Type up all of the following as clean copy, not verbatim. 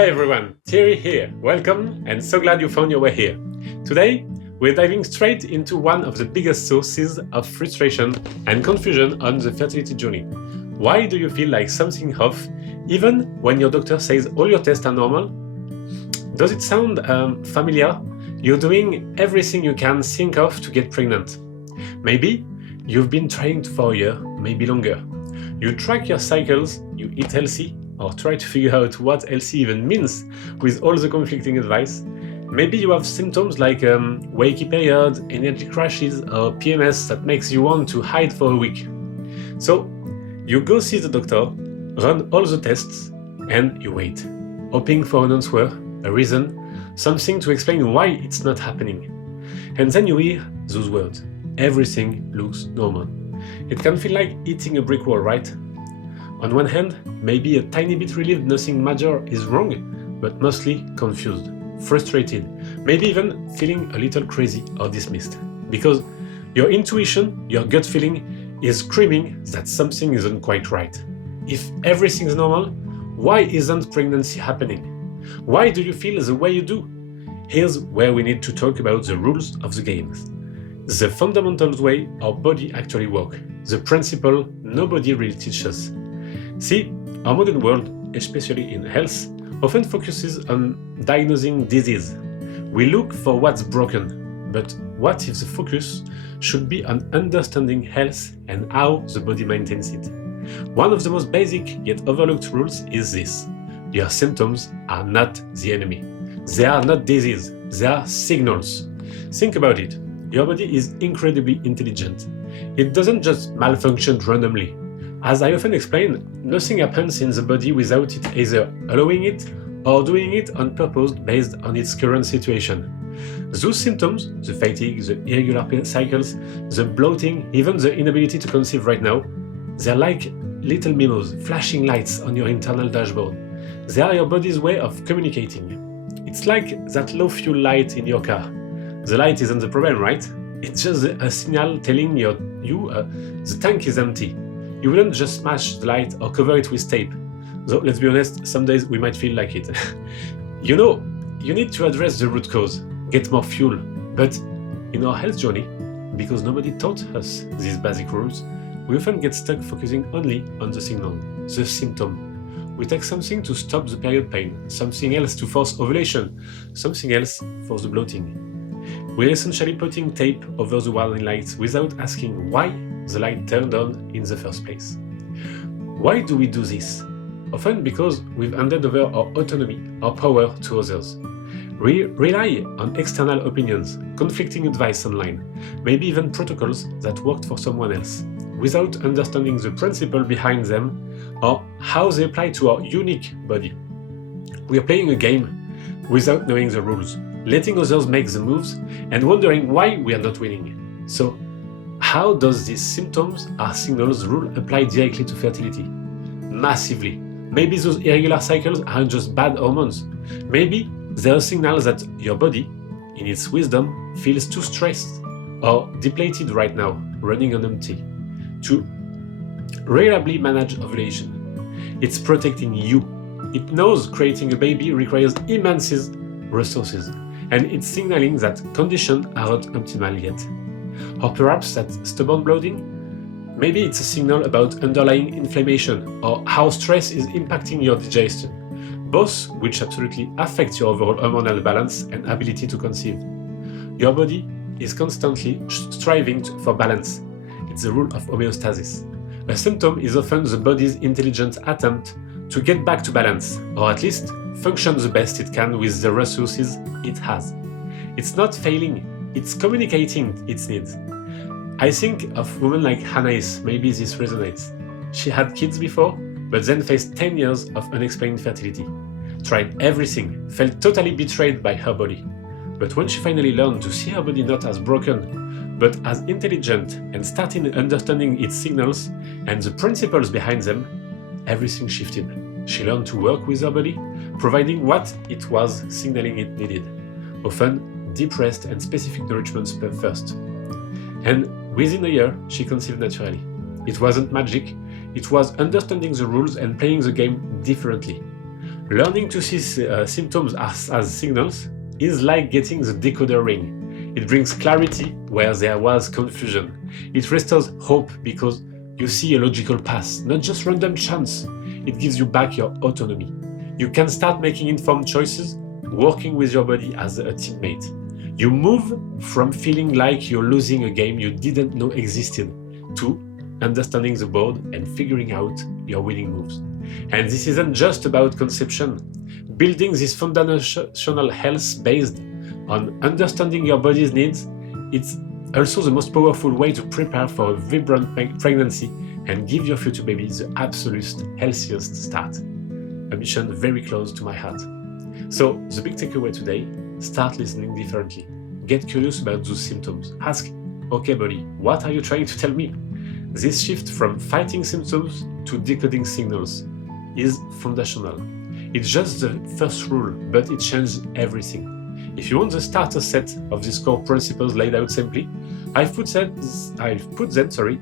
Hey everyone, Thierry here. Welcome and so glad you found your way here. Today, we're diving straight into one of the biggest sources of frustration and confusion on the fertility journey. Why do you feel like something off even when your doctor says all your tests are normal? Does it sound familiar? You're doing everything you can think of to get pregnant. Maybe you've been trying for a year, maybe longer. You track your cycles, you eat healthy, or try to figure out what healthy even means with all the conflicting advice. Maybe you have symptoms like wakey period, energy crashes, or PMS that makes you want to hide for a week. So you go see the doctor, run all the tests, and you wait, hoping for an answer, a reason, something to explain why it's not happening. And then you hear those words, everything looks normal. It can feel like hitting a brick wall, right? On one hand, maybe a tiny bit relieved nothing major is wrong, but mostly confused, frustrated, maybe even feeling a little crazy or dismissed. Because your intuition, your gut feeling, is screaming that something isn't quite right. If everything's normal, why isn't pregnancy happening? Why do you feel the way you do? Here's where we need to talk about the rules of the game. The fundamental way our body actually works, the principle nobody really teaches. See, our modern world, especially in health, often focuses on diagnosing disease. We look for what's broken, but what if the focus should be on understanding health and how the body maintains it? One of the most basic yet overlooked rules is this: your symptoms are not the enemy. They are not disease, they are signals. Think about it. Your body is incredibly intelligent. It doesn't just malfunction randomly. As I often explain, nothing happens in the body without it either allowing it or doing it on purpose based on its current situation. Those symptoms, the fatigue, the irregular cycles, the bloating, even the inability to conceive right now, they're like little memos, flashing lights on your internal dashboard. They are your body's way of communicating. It's like that low fuel light in your car. The light isn't the problem, right? It's just a signal telling you the tank is empty. You wouldn't just smash the light or cover it with tape. Though, let's be honest, some days we might feel like it. You need to address the root cause, get more fuel. But in our health journey, because nobody taught us these basic rules, we often get stuck focusing only on the signal, the symptom. We take something to stop the period pain, something else to force ovulation, something else for the bloating. We're essentially putting tape over the warning lights without asking why the light turned on in the first place. Why do we do this? Often because we've handed over our autonomy, our power to others. We rely on external opinions, conflicting advice online, maybe even protocols that worked for someone else, without understanding the principle behind them or how they apply to our unique body. We are playing a game without knowing the rules, letting others make the moves and wondering why we are not winning. So, how does these symptoms or signals rule apply directly to fertility? Massively. Maybe those irregular cycles aren't just bad hormones. Maybe they are signals that your body, in its wisdom, feels too stressed or depleted right now, running on empty, to reliably manage ovulation. It's protecting you. It knows creating a baby requires immense resources, and it's signaling that conditions aren't optimal yet. Or perhaps that stubborn bloating? Maybe it's a signal about underlying inflammation or how stress is impacting your digestion, both which absolutely affect your overall hormonal balance and ability to conceive. Your body is constantly striving for balance. It's the rule of homeostasis. A symptom is often the body's intelligent attempt to get back to balance, or at least function the best it can with the resources it has. It's not failing, it's communicating its needs. I think of women like Anais, maybe this resonates. She had kids before, but then faced 10 years of unexplained fertility. Tried everything, felt totally betrayed by her body. But when she finally learned to see her body not as broken, but as intelligent and started understanding its signals and the principles behind them, everything shifted. She learned to work with her body, providing what it was signaling it needed, often deep rest and specific nourishment first. And within a year, she conceived naturally. It wasn't magic, it was understanding the rules and playing the game differently. Learning to see symptoms as signals is like getting the decoder ring. It brings clarity where there was confusion. It restores hope because you see a logical path, not just random chance. It gives you back your autonomy. You can start making informed choices, working with your body as a teammate. You move from feeling like you're losing a game you didn't know existed to understanding the board and figuring out your winning moves. And this isn't just about conception. Building this foundational health based on understanding your body's needs, it's also the most powerful way to prepare for a vibrant pregnancy and give your future baby the absolute healthiest start. A mission very close to my heart. So the big takeaway today, start listening differently. Get curious about those symptoms. Ask, okay body, what are you trying to tell me? This shift from fighting symptoms to decoding signals is foundational. It's just the first rule, but it changes everything. If you want the starter set of these core principles laid out simply, I've put them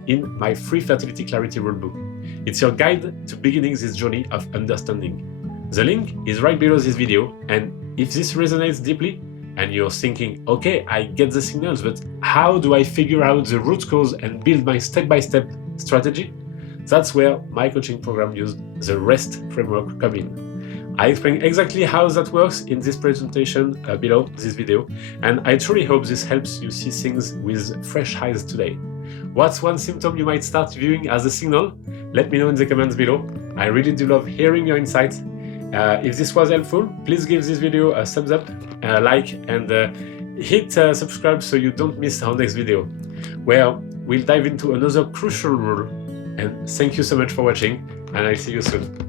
in my free Fertility Clarity Rulebook. It's your guide to beginning this journey of understanding. The link is right below this video, and if this resonates deeply and you're thinking, okay, I get the signals, but how do I figure out the root cause and build my step-by-step strategy? That's where my coaching program used the REST framework come in. I explain exactly how that works in this presentation below this video, and I truly hope this helps you see things with fresh eyes today. What's one symptom you might start viewing as a signal? Let me know in the comments below. I really do love hearing your insights. If this was helpful, please give this video a thumbs up, like, and hit subscribe so you don't miss our next video, where we'll dive into another crucial rule. And thank you so much for watching, and I'll see you soon.